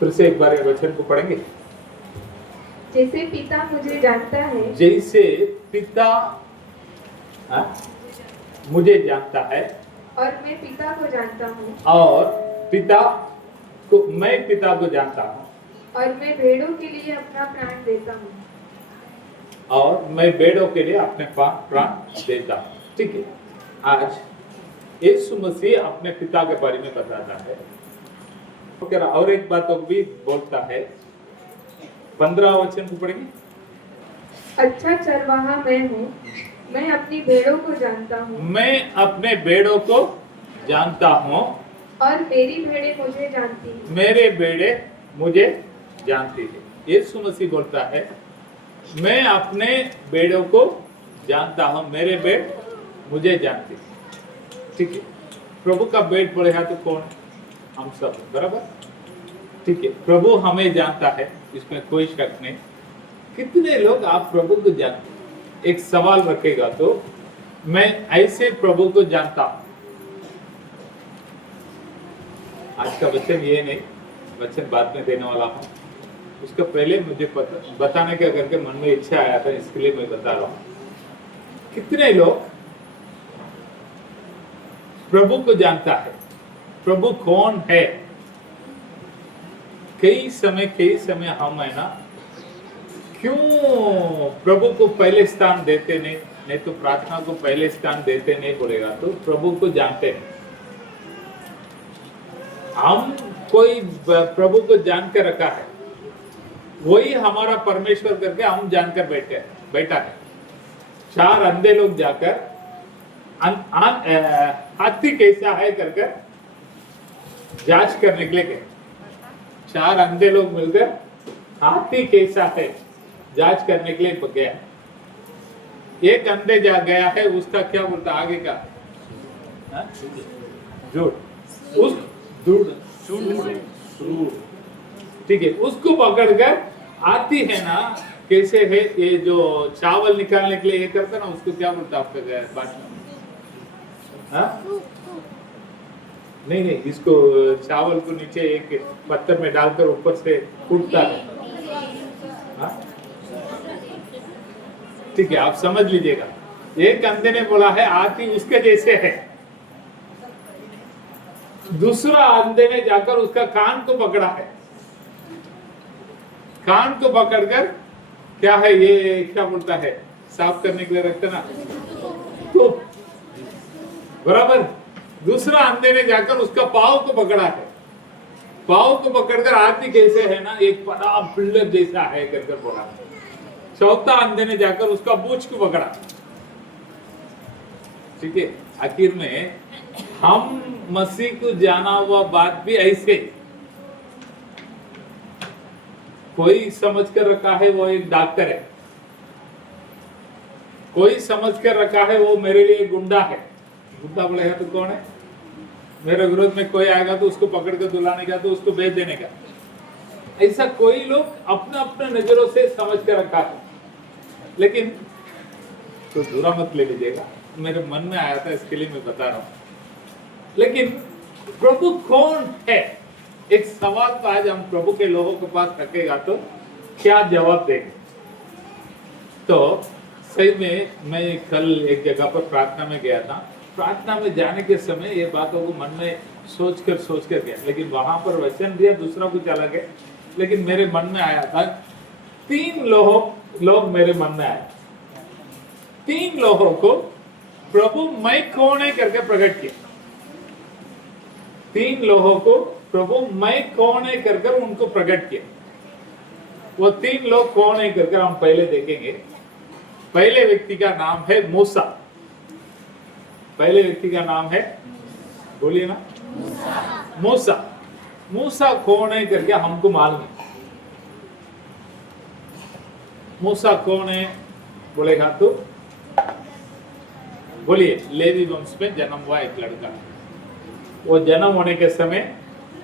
फिर से एक बार ये वचन को पढ़ेंगे। जैसे पिता मुझे जानता है जैसे पिता मुझे जानता है और मैं पिता को जानता हूँ और पिता को मैं पिता को जानता हूँ और मैं भेड़ों के लिए अपना प्राण देता हूँ। और मैं भेड़ों के लिए अपने प्राण देता हूँ। ठीक है, आज यीशु मसीह अपने पिता के बारे में बताता है और एक बात भी बोलता है। 15 वचन को पढ़ेंगे। अच्छा चरवाहा मैं हूँ, मैं अपनी भेड़ों को जानता हूँ मैं अपने भेड़ों को जानता हूँ और मेरी भेड़ें मुझे जानती हैं। मेरे भेड़े मुझे जानती है। यीशु मसीह बोलता है मैं अपने भेड़ों को जानता हूँ, मेरे भेड़ मुझे जानती है। ठीक है, प्रभु का भेड़ पड़े है तो कौन? हम सब, बराबर। ठीक है, प्रभु हमें जानता है, इसमें कोई शक नहीं। कितने लोग आप प्रभु को जानते हैं? एक सवाल रखेगा तो मैं ऐसे प्रभु को जानता हूं। आज का वचन ये नहीं, वचन बाद में देने वाला हूं। उसका पहले मुझे बताने का करके मन में इच्छा आया था, इसके लिए मैं बता रहा हूं। कितने लोग प्रभु को जानता है? प्रभु कौन है? कई समय हम है ना, क्यों प्रभु को पहले स्थान देते नहीं तो प्रार्थना को पहले स्थान देते नहीं बोलेगा तो प्रभु को जानते नहीं। हम कोई प्रभु को जान के रखा है, वही हमारा परमेश्वर करके हम जानकर बैठा है। 4 अंधे लोग जाकर हाथी कैसा है करके जांच करने के लिए गए। 4 अंधे लोग मिलकर हाथी कैसा है जांच करने के लिए गया। एक अंधे जा गया है, उसका क्या बोलता आगे का? झूठ। उस ठीक है, उसको पकड़कर आती है ना, कैसे है ये जो चावल निकालने के लिए ये करता ना, उसको क्या बोलता आपका भाषा में? नहीं, इसको चावल को नीचे एक पत्थर में डालकर ऊपर से कूटता है। ठीक है, आप समझ लीजिएगा। एक अंधे ने बोला है आती उसके जैसे है। दूसरा अंधे ने जाकर उसका कान को पकड़ा है। कान को पकड़कर क्या है ये, क्या बोलता है, साफ करने के लिए रखते ना, तो बराबर। दूसरा अंधे ने जाकर उसका पाव को पकड़ा है। पाव को पकड़कर आती कैसे है ना, एक बड़ा पिल्लर जैसा है करके बोला। चौथा अंधे ने जाकर उसका पूंछ को पकड़ा। ठीक है, आखिर में हम मसीह को जाना हुआ बात भी ऐसे, कोई समझ कर रखा है वो एक डॉक्टर है, कोई समझ कर रखा है वो मेरे लिए गुंडा है। गुंडा बोलेगा तो कौन है? मेरे विरोध में कोई आएगा तो उसको पकड़ कर दुलाने का, तो उसको भेज देने का। ऐसा कोई लोग अपने अपने नजरों से समझ कर रखा है। लेकिन तो बुरा मत ले लीजिएगा, मेरे मन में आया था इसके लिए मैं बता रहा हूं। लेकिन प्रभु कौन है? एक सवाल तो आज हम प्रभु के लोगों के पास रखेगा तो क्या जवाब देंगे? तो सही में मैं कल एक जगह पर प्रार्थना में गया था। प्रार्थना में जाने के समय ये बातों को मन में सोच कर गया, लेकिन वहां पर वचन दिया दूसरा कुछ अलग है। लेकिन मेरे मन में आया था 3 लोग मेरे मन में आए। 3 लोगों को प्रभु मैं कौन है करके प्रकट किया। 3 लोगों को प्रभु मैं कौन है करके उनको प्रकट किया। वो 3 लोग कौन है करके हम पहले देखेंगे। पहले व्यक्ति का नाम है मूसा। पहले व्यक्ति का नाम है, बोलिए ना, मूसा। मूसा कौन है करके हमको मालूम है। मूसा कौन है बोलेगा तो बोलिए, लेवी वंश में जन्म हुआ एक लड़का। वो जन्म होने के समय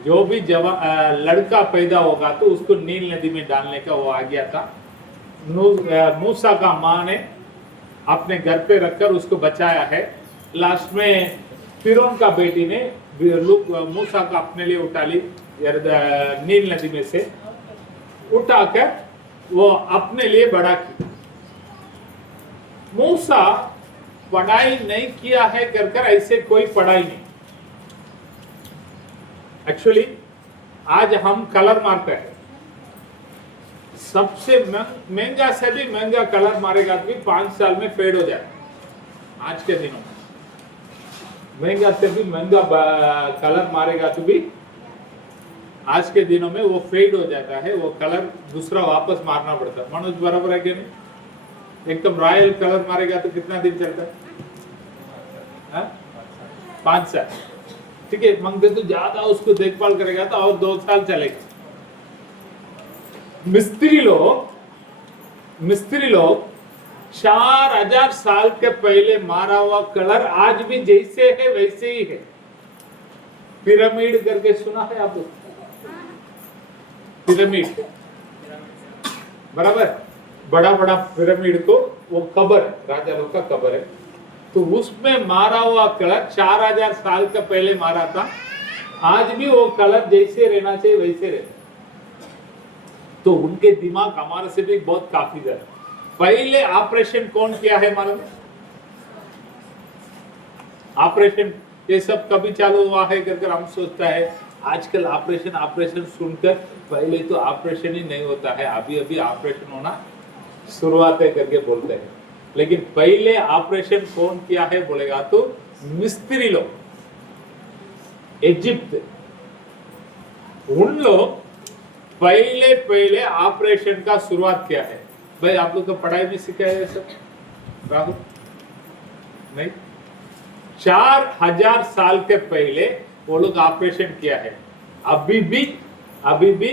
जो भी लड़का पैदा होगा तो उसको नील नदी में डालने का वो आ गया था। मूसा का माँ ने अपने घर पे रखकर उसको बचाया है। लास्ट में फिरौन का बेटी ने मूसा का अपने लिए उठा ली, नील नदी में से उठाकर वो अपने लिए बड़ा किया। मूसा पढ़ाई नहीं किया है कर कर ऐसे कोई पढ़ाई नहीं। एक्चुअली आज हम कलर मारते हैं, सबसे महंगा से भी महंगा कलर मारेगा तो भी 5 साल में फेड हो जाए। आज के दिनों में महंगा से भी महंगा कलर मारेगा तो भी आज के दिनों में वो फेड हो जाता है, वो कलर दूसरा वापस मारना पड़ता है। मनोज बराबर है कि नहीं? एकदम रॉयल कलर मारेगा तो कितना दिन चलता है? 5 साल। ठीक है, मंगते तो ज्यादा उसको देखभाल करेगा तो और 2 साल चलेगा। मिस्त्री लोग 4000 साल के पहले मारा हुआ कलर आज भी जैसे है वैसे ही है। पिरामिड करके सुना है आप लोग? पिरामिड बराबर, बड़ा बड़ा पिरामिड को वो कब्र है, राजा लोग का कब्र है, तो उसमें मारा हुआ कलर 4000 साल का पहले मारा था, आज भी वो कलर जैसे रहना चाहिए वैसे रहता। तो उनके दिमाग हमारे से भी बहुत काफी ज्यादा। पहले ऑपरेशन कौन किया है मालूम? ऑपरेशन ये सब कभी चालू हुआ है करके हम सोचता है। आजकल ऑपरेशन सुनकर पहले तो ऑपरेशन ही नहीं होता है, अभी अभी ऑपरेशन होना शुरुआत है करके बोलते हैं। लेकिन पहले ऑपरेशन कौन किया है बोलेगा तो मिस्त्री लोग, इजिप्ट, उन लोग पहले ऑपरेशन का शुरुआत किया है। भाई आप लोग को पढ़ाई भी सिखाया है सब? राहुल नहीं, 4000 साल के पहले वो लोग ऑपरेशन किया है। अभी भी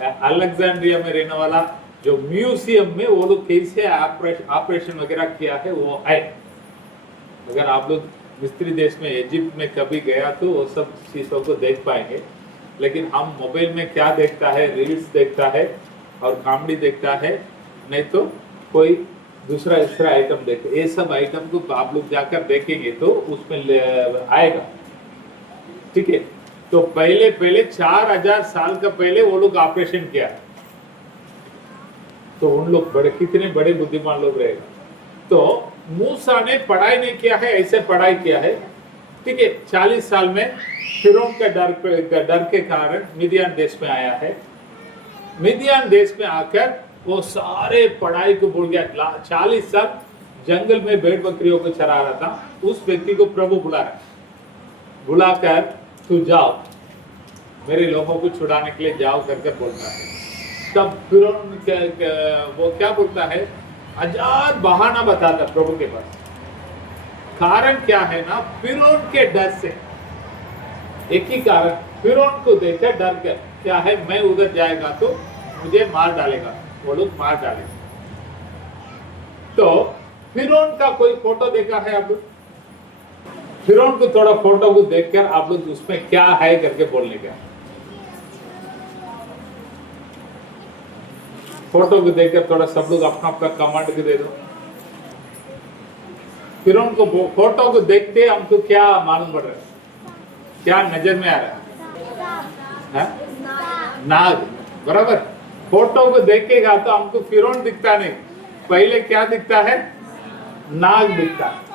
अलेक्जेंड्रिया में रहने वाला जो म्यूजियम में वो लोग कैसे ऑपरेशन वगैरह किया है वो है। अगर आप लोग मिस्री देश में इजिप्ट में कभी गया तो वो सब चीजों को देख पाएंगे। लेकिन हम मोबाइल में क्या देखता है, रील्स देखता है और कॉमेडी देखता है, नहीं तो कोई दूसरा आइटम देखते। ये सब आइटम को आप लोग जाकर देखेंगे तो उसमें आएगा। ठीक है, तो पहले 4000 साल का पहले वो लोग ऑपरेशन किया, तो उन लोग कितने बड़े बुद्धिमान लोग रहेगा। तो मूसा ने पढ़ाई नहीं किया है, ऐसे पढ़ाई किया है। ठीक है, 40 साल में फिरौन के डर के कारण मिदियान देश में आया है। मिदियान देश में आकर वो सारे पढ़ाई को भूल गया। 40 साल जंगल में भेड़ बकरियों को चरा रहा था। उस व्यक्ति को प्रभु बुलाकर तू जाओ, मेरे लोगों को छुड़ाने के लिए जाओ करके बोलता है। तब फिरौन वो क्या बोलता है, हजार बहाना बताता प्रभु के पास। कारण क्या है ना, फिरौन के डर से, एक ही कारण, फिरौन को देखकर डर कर क्या है, मैं उधर जाएगा तो मुझे मार डालेगा, वो लोग मार डालेंगे। तो फिरौन का कोई फोटो देखा है आप लोग? फिरौन को थोड़ा फोटो को देखकर आप लोग उसमें क्या है करके बोलने का। फोटो को देखकर थोड़ा सब लोग अपना अपना कमेंट दे दो। फिरौन को फोटो को देखते हमको क्या मालूम पड़ रहा है, क्या नजर में आ रहा है? नाग, बराबर। फोटो को देखेगा तो हमको फिरौन दिखता नहीं, पहले क्या दिखता है? नाग दिखता है।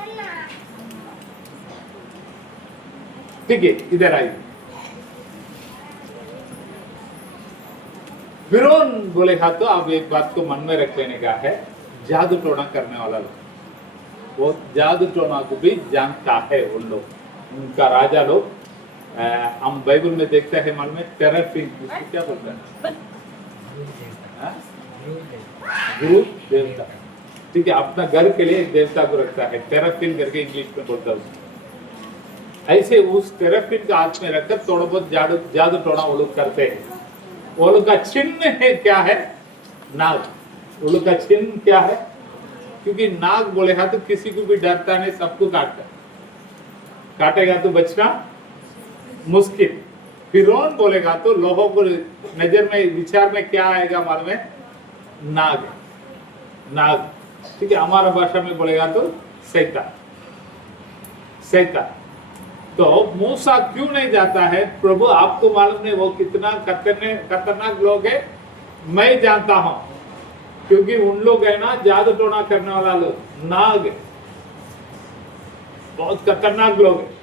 ठीक है, इधर आइए। फिरौन बोलेगा तो अब एक बात को मन में रख लेने का है, जादू टोना करने वाला लोग, वो जादू टोना को भी जानता है उन लोग, उनका राजा लोग। हम बाइबल में देखते हैं, मन में टेराफिन, इसको क्या बोलते हैं? गुरु देवता। ठीक है, अपना घर के लिए एक देवता को रखता है, टेराफिन करके इंग्लिश में बोलता है उसको। ऐसे उस टेराफिन का हाथ में रखकर थोड़ा बहुत जादू टोना वो लोग करते हैं। वो लोग का चिन्ह है क्या है? नाग। वो लोग का चिन्ह क्या है? क्योंकि नाग बोलेगा तो किसी को भी डरता नहीं, सबको काटेगा तो बचना मुश्किल। फिरौन बोलेगा तो लोगों को नजर में, विचार में क्या आएगा मालूम है? नाग, नाग। ठीक है, हमारा भाषा में बोलेगा तो शैतान। तो मूसा क्यों नहीं जाता है? प्रभु आपको मालूम नहीं वो कितना खतरनाक लोग है, मैं जानता हूं, क्योंकि उन लोग है ना जादू टोना करने वाला लोग, नाग, बहुत खतरनाक लोग है।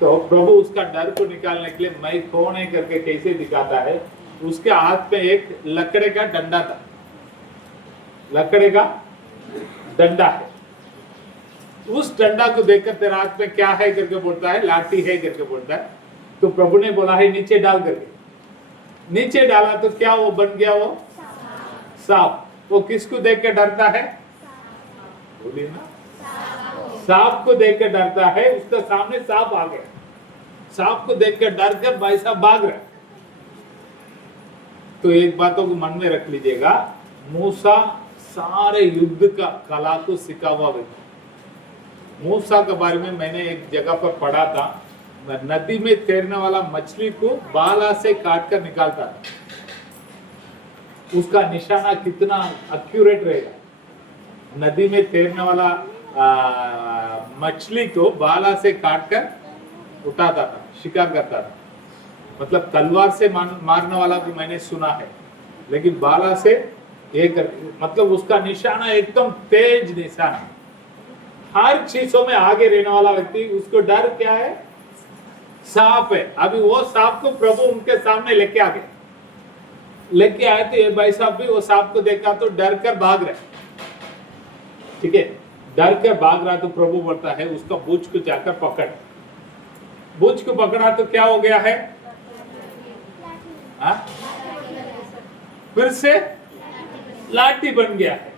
तो प्रभु उसका डर को निकालने के लिए मैं कौन है करके कैसे दिखाता है? उसके हाथ में एक लकड़े का डंडा था, लकड़े का डंडा है। उस डंडा को देखकर तेरा हाथ में क्या है करके बोलता है, लाठी है करके बोलता है। तो प्रभु ने बोला है नीचे डाल करके, नीचे डाला तो क्या वो बन गया? वो सांप। वो किसको देख के डरता है? बोलिए ना, सांप को देख के डरता है। उसका सामने सांप आ गया, सांप को देख कर डर कर भाई साहब भाग रहा। तो एक बातों को मन में रख लीजिएगा, मूसा सारे युद्ध का कला को सिखा हुआ व्यक्ति। मूसा के बारे में मैंने एक जगह पर पढ़ा था, नदी में तैरने वाला मछली को बाला से काट कर निकालता था, उसका निशाना कितना एक्यूरेट रहेगा। नदी में तैरने वाला मछली को बाला से काट कर उठाता था, शिकार करता था। मतलब तलवार से मारने वाला भी मैंने सुना है, लेकिन बाला से एक, मतलब उसका निशाना एकदम तेज निशाना। हर चीजों में आगे रहने वाला व्यक्ति, उसको डर क्या है? सांप है। अभी वो सांप को प्रभु उनके सामने लेके आ गए, लेके आए थे। भाई साहब भी वो सांप को देखा तो डर कर भाग रहे, ठीक है, डर कर भाग रहा। तो प्रभु बोलता है उसका बुच को जाकर पकड़। बुच को पकड़ा तो क्या हो गया है? हा? फिर से लाठी बन गया है।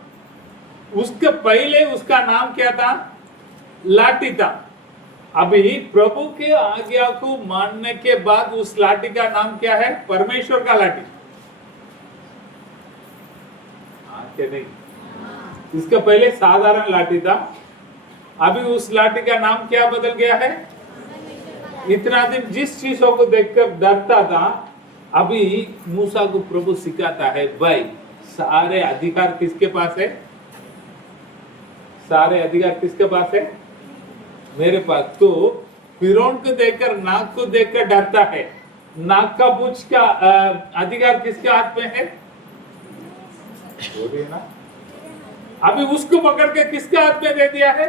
उसके पहले उसका नाम क्या था? लाठी था। अभी प्रभु के आज्ञा को मानने के बाद उस लाठी का नाम क्या है? परमेश्वर का लाठी। क्या नहीं, इसके पहले साधारण लाठी था, अभी उस लाठी का नाम क्या बदल गया है? इतना दिन जिस चीजों को देखकर डरता था, अभी मूसा को प्रभु सिखाता है, भाई सारे अधिकार किसके पास है? सारे अधिकार किसके पास है? मेरे पास। तो फिरौन को देखकर, नाग को देखकर डरता है, नाग का बुच का अधिकार किसके हाथ में है? बोलिए ना। अभी उसको पकड़ के किसके हाथ में दे दिया है?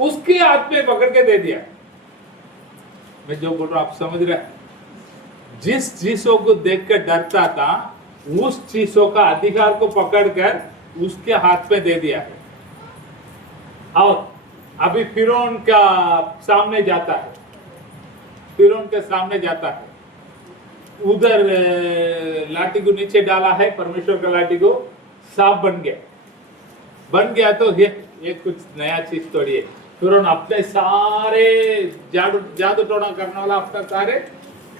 उसके हाथ में पकड़ के दे दिया। मैं जो बोल रहा हूं आप समझ रहे हैं? जिस चीजों को देखकर डरता था, उस चीजों का अधिकार को पकड़कर उसके हाथ में दे दिया है। और अभी फिरौन का सामने जाता है, फिरौन के सामने जाता है, उधर लाठी को नीचे डाला है, परमेश्वर का लाठी को, सांप बन गया। बन गया तो ये कुछ नया चीज थोड़ी है। फिरौन अपने सारे जादू टोना करने वाला अपना सारे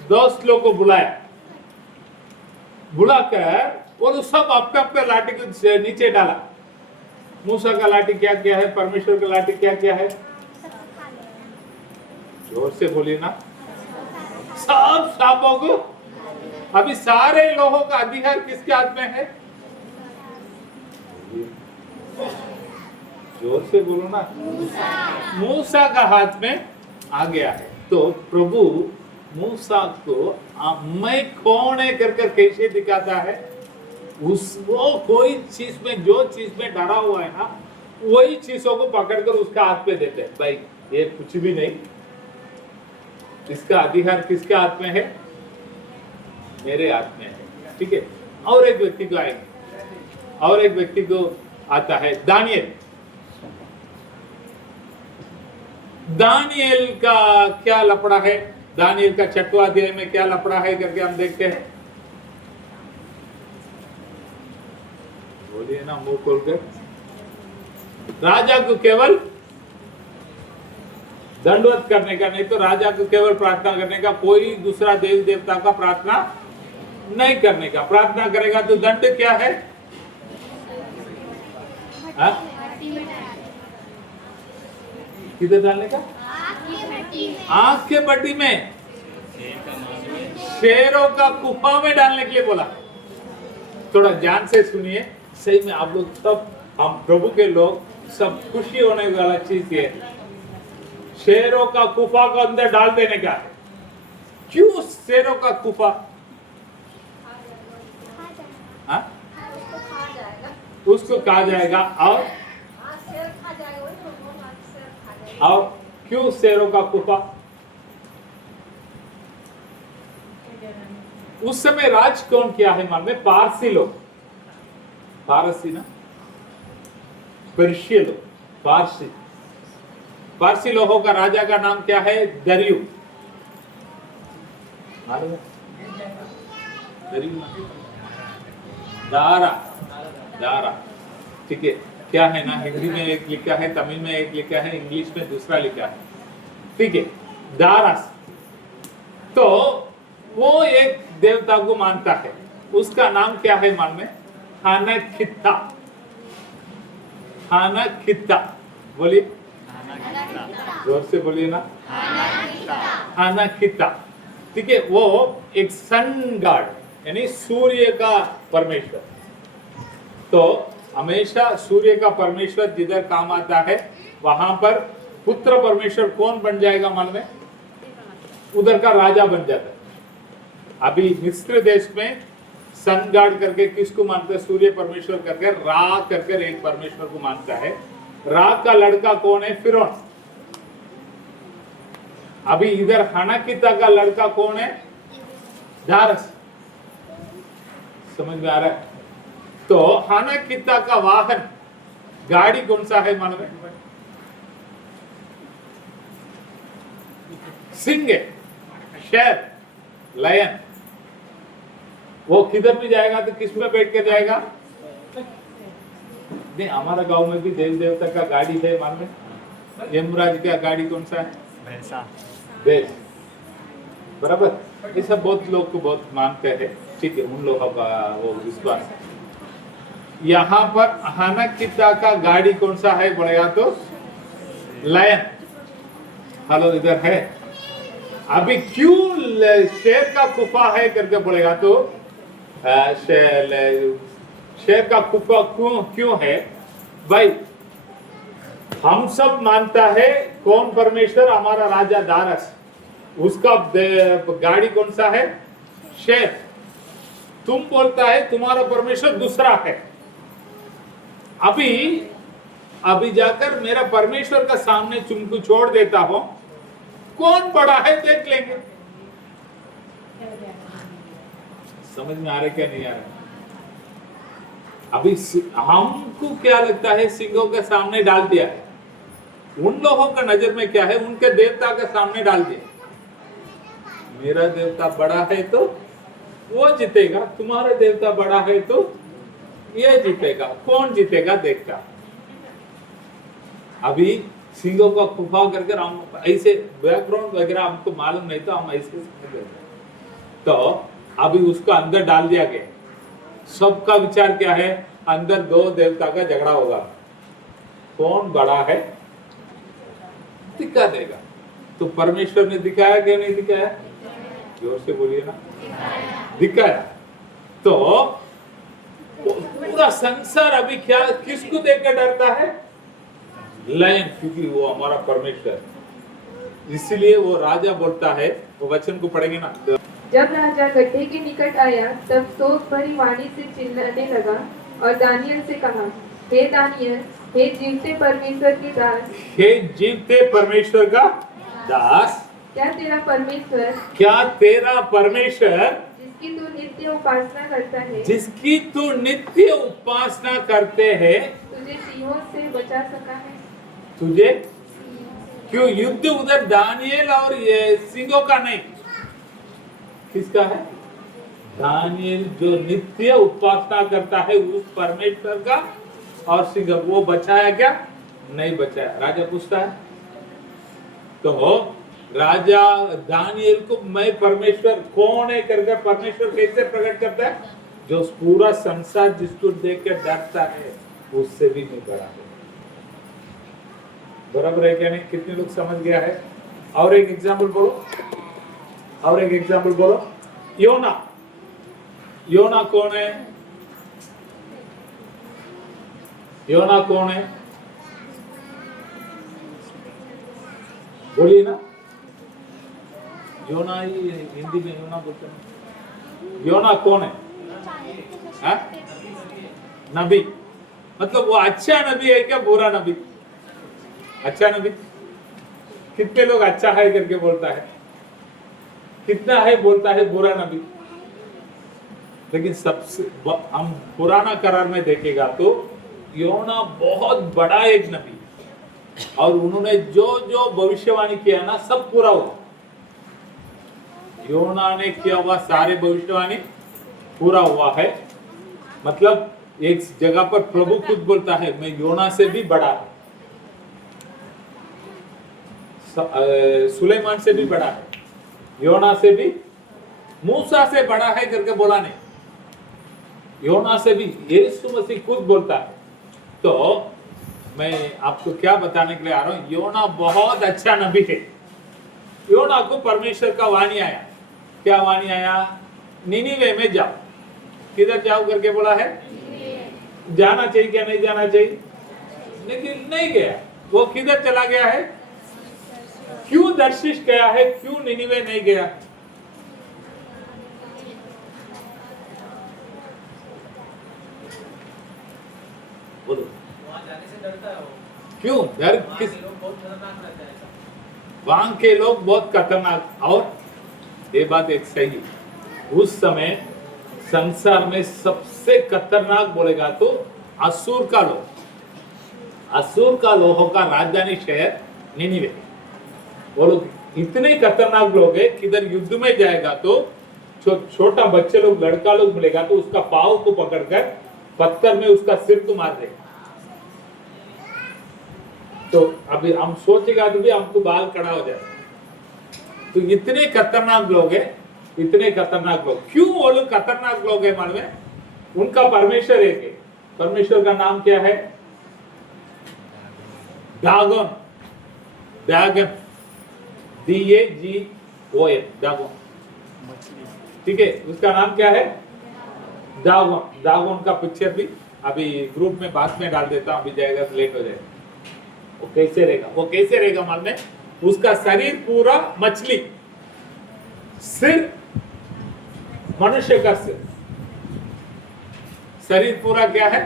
दोस्त लोग को बुलाया, बुलाकर और सब अपने अपने लाठी को नीचे डाला। मूसा का लाठी क्या क्या है? परमेश्वर का लाठी क्या क्या है? जोर से बोलिए ना। सब सांपों को, अभी सारे लोगों का अधिकार किसके हाथ में है? जोर से बोलो ना। मूसा का हाथ में आ गया है। तो प्रभु मूसा को मैं कौन है कर कैसे दिखाता है? वो कोई चीज में, जो चीज में डरा हुआ है ना, वही चीजों को पकड़कर उसका हाथ पे देते हैं। भाई ये कुछ भी नहीं, इसका अधिकार किसके हाथ में है? मेरे हाथ में है, ठीक है। और एक व्यक्ति को आएंगे, और एक व्यक्ति को आता है दानियल। दानियल का क्या लफड़ा है? दानियल का 6वां अध्याय में क्या लफड़ा है करके हम देखते हैं। बोलिए ना मुंह खोलकर। राजा को केवल दंडवत करने का, नहीं तो राजा को केवल प्रार्थना करने का, कोई दूसरा देवी देवता का प्रार्थना नहीं करने का। प्रार्थना करेगा तो दंड क्या है? किधर डालने का? आंख के पट्टी में, शेरों का कुफा में डालने के लिए बोला। थोड़ा ध्यान से सुनिए, सही में आप लोग सब, हम प्रभु के लोग सब खुशी होने वाला चीज है। शेरों का गुफा को अंदर डाल देने का है। क्यों शेरों का गुफा? हाँ? उसको कहा जाएगा। और क्यों शेरों का गुफा? उस समय राज कौन किया है मान में? पारसी लोग, पारसी ना, पर्शिय लोग, पारसी। पारसी लोगों का राजा का नाम क्या है? दरियु। मालूम है? दरियु, दारा, दारा, ठीक है। क्या है ना, हिंदी में एक लिखा है, तमिल में एक लिखा है, इंग्लिश में दूसरा लिखा है, ठीक है। दारास, तो वो एक देवता को मानता है, उसका नाम क्या है मान में? हानाखित्ता। हानाखित्ता, बोलिए, जोर से बोलिए ना, हानाखित्ता, ठीक है। वो एक सन गॉड यानी सूर्य का परमेश्वर। तो हमेशा सूर्य का परमेश्वर जिधर काम आता है वहां पर पुत्र परमेश्वर कौन बन जाएगा मान में? उधर का राजा बन जाता है। अभी मिस्र देश में सन गॉड करके किसको मानते हैं? सूर्य परमेश्वर करके, रा करके एक परमेश्वर को मानता है। रा का लड़का कौन है? फिरौन। अभी इधर हानाकिता का लड़का कौन है? दारस। समझ में आ रहा है? तो हानाकिता का वाहन गाड़ी कौन सा है मालूम है? सिंह है, शेर, लायन। वो किधर भी जाएगा तो किस में बैठ कर जाएगा? नहीं, हमारा गांव में भी देव देवता का गाड़ी है मालूम है? यमराज का गाड़ी कौन सा है? भैंसा, बैल, बराबर। ये सब बहुत लोग को बहुत मानते हैं, ठीक है, उन लोगों का वो विश्वास है। यहाँ पर हानाकिता का गाड़ी कौन सा है बोलेगा तो लायन। हेलो, इधर है। अभी क्यों शेर का गुफा है करके बोलेगा तो शेर का गुफा क्यों है भाई? हम सब मानता है कौन परमेश्वर? हमारा राजा दारस, उसका गाड़ी कौन सा है? शेर। तुम बोलता है तुम्हारा परमेश्वर दूसरा है। अभी जाकर मेरा परमेश्वर का सामने तुमको छोड़ देता हूं, कौन बड़ा है देख लेंगे। समझ में आ रहा क्या नहीं आ रहा? अभी हमको क्या लगता है सिंहों के सामने डाल दिया है, उन लोगों का नजर में क्या है? उनके देवता के सामने डाल दिया। मेरा देवता बड़ा है तो वो जीतेगा, तुम्हारा देवता बड़ा है तो ये जीतेगा। कौन जीतेगा देखता। अभी सिंहों का गुफा करके हम ऐसे बैकग्राउंड वगैरह हमको मालूम नहीं, तो हम ऐसे समझ लेते। तो अभी उसको अंदर डाल दिया गया। सबका विचार क्या है? अंदर दो देवता का झगड़ा होगा, कौन बड़ा है दिखा देगा। तो परमेश्वर ने दिखाया क्या नहीं दिखाया? जोर से बोलिए ना, दिखाया। तो पूरा संसार अभी क्या किसको देखकर डरता है? लायन, क्योंकि वो हमारा परमेश्वर। इसलिए वो राजा बोलता है, वो वचन को पढ़ेंगे ना। जब राजा गड्ढे के निकट आया तब शोक भरी वाणी से चिल्लाने लगा और दानियल से कहा, हे दानियल, हे जीवते परमेश्वर के दास, हे जीवते परमेश्वर का दास, क्या तेरा परमेश्वर जिसकी तू नित्य उपासना करता है, जिसकी तू नित्य उपासना करते हैं, तुझे सिंहों से बचा सका है? तुझे क्यों? युद्ध उधर दानियल और ये सिंहों का नहीं, किसका है? दानियल जो नित्य उपासना करता है उस परमेश्वर का। और सिंह वो बचाया क्या? नहीं बचाया। राजा पूछता है, तो राजा दानियल को मैं परमेश्वर कौन है करके परमेश्वर कैसे प्रकट करता है? जो पूरा संसार जिसको देख के डरता है उससे भी नहीं बड़ा है। बराबर है क्या नहीं? कितने लोग समझ गया है? और एक एग्जाम्पल बोलो, और एक एग्जाम्पल बोलो। योना, योना कौन है? योना कौन है? बोलिए ना, योना ही हिंदी में योना बोलते हैं। योना कौन है? हाँ? नबी। मतलब वो अच्छा नबी है क्या बुरा नबी? अच्छा नबी। कितने लोग अच्छा है करके बोलता है, कितना है बोलता है बुरा नबी। लेकिन सबसे हम पुराना करार में देखेगा तो योना बहुत बड़ा एक नबी, और उन्होंने जो जो भविष्यवाणी किया ना सब पूरा हुआ। योना ने किया हुआ सारे भविष्यवाणी पूरा हुआ है। मतलब एक जगह पर प्रभु खुद बोलता है मैं योना से भी बड़ा हूं, सुलेमान से भी बड़ा है, योना से भी, मूसा से बड़ा है करके बोला नहीं, योना से भी यीशु मसीह खुद बोलता है। तो मैं आपको क्या बताने के लिए आ रहा हूं, योना बहुत अच्छा नबी है। योना को परमेश्वर का वाणी आया, क्या वाणी आया? निनिवे में जाओ। किधर जाओ करके बोला है? जाना चाहिए क्या नहीं जाना चाहिए? लेकिन नहीं गया। वो किधर चला गया है? क्यों दर्शिश गया है? क्यों निनिवे नहीं गया? बोलो, क्यों डर? किस? वहां के लोग बहुत खतरनाक। और ये बात एक सही, उस समय संसार में सबसे खतरनाक बोलेगा तो असुर का लोग, असुर का लोगों का राजधानी शहर निनिवे। वो लोग इतने खतरनाक लोग है, किधर युद्ध में जाएगा तो छोटा बच्चे लोग, लड़का लोग मिलेगा तो उसका पाव को पकड़कर पत्थर में उसका सिर तो मार देगा। तो अभी हम सोचेगा तो भी हमको बाल खड़ा हो जाए। तो इतने खतरनाक लोग है, इतने खतरनाक लोग। क्यों वो लोग खतरनाक लोग है मालूम है? उनका परमेश्वर एक है। परमेश्वर का नाम क्या है? दागोन। दागन, DAGON, Dagon. ठीक है, उसका नाम क्या है? दागोन। दागोन का पिक्चर भी अभी ग्रुप में बाद में डाल देता हूं, अभी जाएगा तो लेट हो जाएगा। वो कैसे रहेगा? वो कैसे रहेगा मालूम है? उसका शरीर पूरा मछली, सिर मनुष्य का सिर, शरीर पूरा क्या है?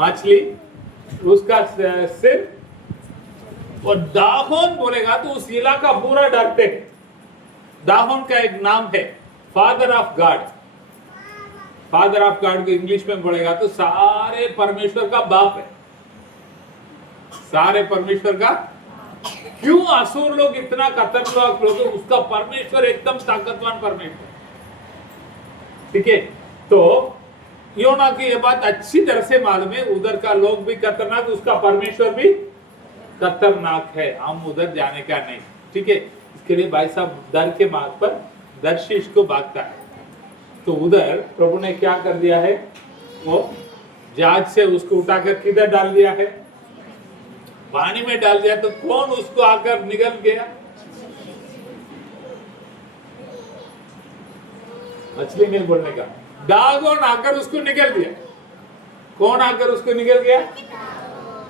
मछली, उसका सिर। और दाहोन बोलेगा तो उस इलाका पूरा डरते हैं। दाहोन का एक नाम है father of God. Father of God को इंग्लिश में बोलेगा तो सारे परमेश्वर का बाप है, सारे परमेश्वर का। क्यों असुर लोग इतना खतरनाक लोग? उसका परमेश्वर एकदम ताकतवान परमेश्वर। ठीक है, तो योना की ये बात अच्छी तरह से मालूम है, उधर का लोग भी खतरनाक, उसका परमेश्वर भी खतरनाक है, हम उधर जाने का नहीं। ठीक है, इसके लिए भाई साहब डर के मार्ग पर दर्शिश को भागता है। तो उधर प्रभु ने क्या कर दिया है? वो जहाज से उसको उठाकर किधर डाल दिया है? पानी में डाल दिया। तो कौन उसको आकर निगल गया? मछली नहीं बोलने का, दागोन आकर उसको निगल दिया। कौन आकर उसको निगल गया?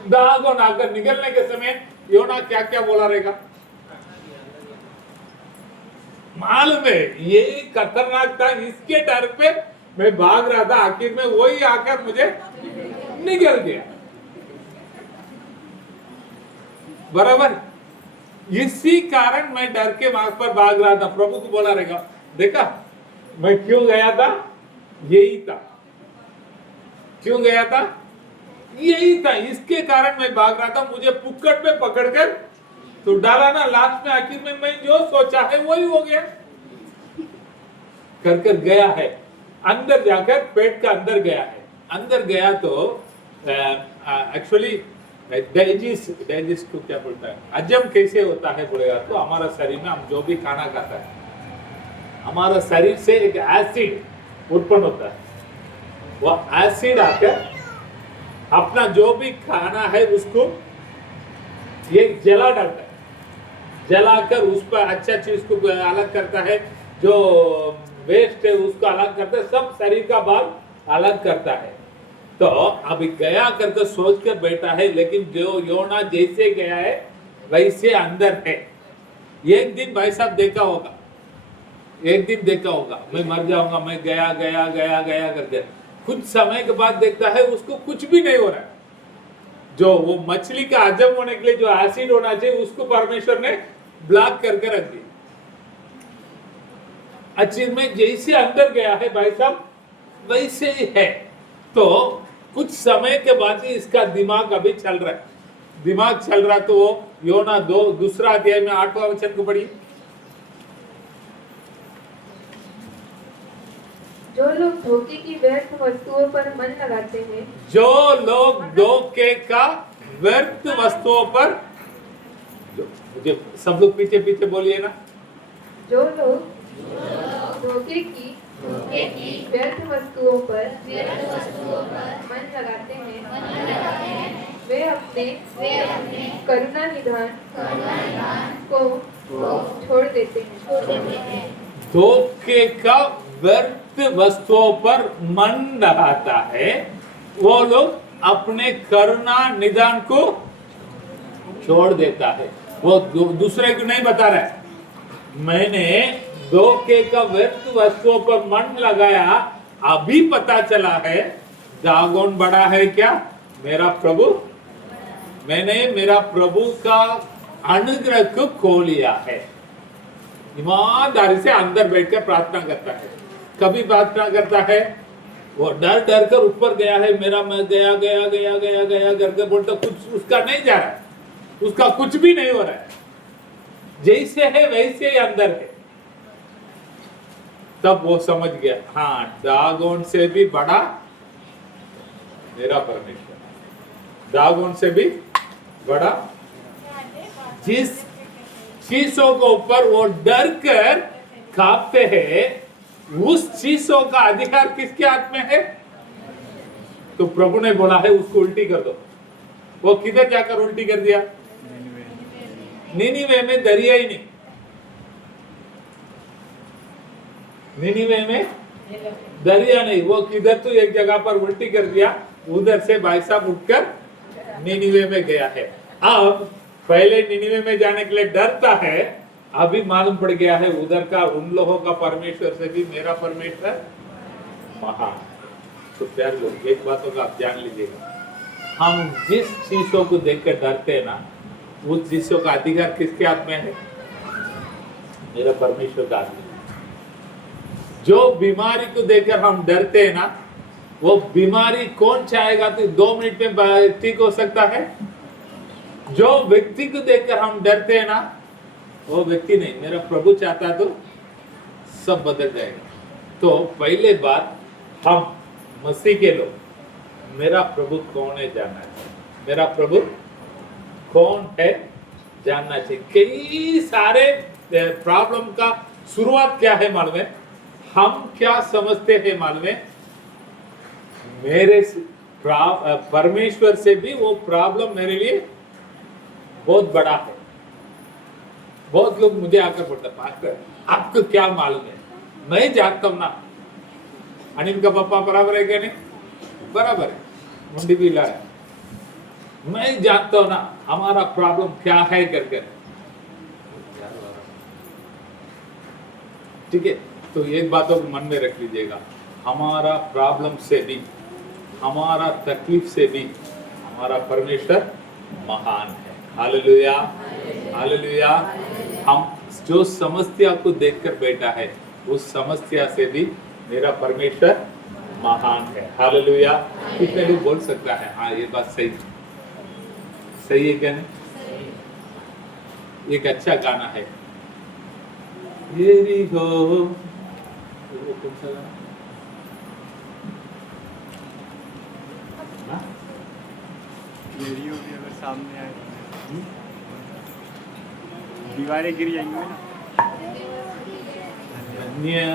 दागोन आकर निगलने के समय योना क्या क्या बोला रहेगा मालूम है? ये खतरनाक था, इसके डर पे मैं भाग रहा था, आखिर में वही आकर मुझे निगल गया। बराबर, इसी कारण मैं डर के मार्ग पर भाग रहा था। प्रभु को बोला रहेगा, देखा मैं क्यों गया था? यही था। क्यों गया था? यही था। इसके कारण मैं भाग रहा था। मुझे पुक्कट में पकड़कर तो डाला ना, लास्ट में आखिर में मैं जो सोचा है वही हो गया। कर कर गया है, अंदर जाकर पेट का अंदर गया है। अंदर गया तो एक्चुअली डाइजेस्ट को क्या बोलता है? हजम कैसे होता है बोलेगा तो हमारा शरीर में हम जो भी खाना खाता है, हमारा शरीर से एक एसिड उत्पन्न होता है। वह एसिड आकर अपना जो भी खाना है उसको ये जला डालता है, जलाकर उस पर अच्छा चीज को अलग करता है, जो वेस्ट है उसको अलग करता है, सब शरीर का भाग अलग करता है। तो अभी गया करके सोच कर बैठा है, लेकिन जो योना जैसे गया है वैसे अंदर है। एक दिन भाई साहब देखा होगा, एक दिन देखा होगा मैं मर जाऊंगा, मैं गया गया गया गया करके कुछ समय के बाद देखता है उसको कुछ भी नहीं हो रहा है। जो वो मछली का हजम होने के लिए जो एसिड होना चाहिए उसको परमेश्वर ने ब्लॉक करके रख दी। अच्छी में जैसे अंदर गया है भाई साहब वैसे ही है। तो कुछ समय के बाद ही इसका दिमाग अभी चल रहा है, दिमाग चल रहा। तो वो योना 2 दूसरा अध्याय में 8वां वचन को पढ़िए। जो लोग धोखे की व्यर्थ वस्तुओं पर मन लगाते हैं, जो लोग धोखे का व्यर्थ वस्तुओं पर, मुझे सब लोग पीछे पीछे बोलिए ना, जो लोग धोखे की व्यर्थ वस्तुओं पर मन लगाते हैं, वे अपने करुणा निधान को छोड़ देते हैं। धोखे का व्यर्थ वस्तुओं पर मन लगाता है, वो लोग अपने करुणा निदान को छोड़ देता है। वो दूसरे को नहीं बता रहा है, मैंने धोखे का व्यर्थ वस्तुओं पर मन लगाया, अभी पता चला है दागोन बड़ा है क्या, मेरा प्रभु, मैंने मेरा प्रभु का अनुग्रह को खो लिया है। ईमानदारी से अंदर बैठकर प्रार्थना करता है। कभी प्रार्थना करता है वो डर डर कर ऊपर गया है, मेरा मैं गया गया गया गया गया करके बोलता, कुछ उसका नहीं जा रहा है, उसका कुछ भी नहीं हो रहा है, जैसे है वैसे ही अंदर है। तब वो समझ गया, हाँ दागोन से भी बड़ा मेरा परमेश्वर, दागोन से भी बड़ा। जिस चीजों के ऊपर वो डर कर कांपते हैं, उस चीजों का अधिकार किसके हाथ में है? तो प्रभु ने बोला है उसको उल्टी कर दो। वो किधर जाकर उल्टी कर दिया? निनिवे में दरिया ही नहीं, निनिवे में दरिया नहीं, वो किधर तो एक जगह पर उल्टी कर दिया, उधर से भाई साहब उठकर निनिवे में गया है। अब पहले निनिवे में जाने के लिए डरता है, अभी मालूम पड़ गया है उधर का उन लोगों का परमेश्वर से भी मेरा परमेश्वर महान। तो प्यार लोग एक बातों का आप जान लीजिएगा, हम जिस चीजों को देखकर डरते हैं ना, उस चीजों का अधिकार किसके हाथ में है? मेरा परमेश्वर का हाथ में। जो बीमारी को देखकर हम डरते हैं ना, वो बीमारी कौन चाहेगा तो 2 मिनट में ठीक हो सकता है। जो व्यक्ति को देखकर हम डरते हैं ना, वो व्यक्ति नहीं, मेरा प्रभु चाहता तो सब बदल जाएगा। तो पहले बात, हम मसीह के लोग, मेरा प्रभु कौन है जानना चाहिए, मेरा प्रभु कौन है जानना चाहिए। कई सारे प्रॉब्लम का शुरुआत क्या है मालूम है? हम क्या समझते हैं मालूम है? मेरे परमेश्वर से भी वो प्रॉब्लम मेरे लिए बहुत बड़ा है। बहुत लोग मुझे आकर बोलते, पास्टर आपको क्या मालूम है? मैं जानता हूं ना। अनिल का पापा बराबर है क्या? नहीं बराबर है, मुंडी भी लाया। मैं जानता हूं ना हमारा प्रॉब्लम क्या है करके। ठीक है, तो एक बातों को मन में रख लीजिएगा, हमारा प्रॉब्लम से भी, हमारा तकलीफ से भी हमारा परमेश्वर महान है। Hallelujah, hallelujah. हम जो समस्या को देखकर बैठा है, उस समस्या से भी मेरा परमेश्वर महान है। हालेलुया। कितने लोग बोल सकता है हाँ ये बात सही सही है क्या? नहीं, एक अच्छा गाना है, येरी हो, वो कौन सा गाना? भी अगर सामने आए, दीवारें गिर जाएंगी ना। धन्य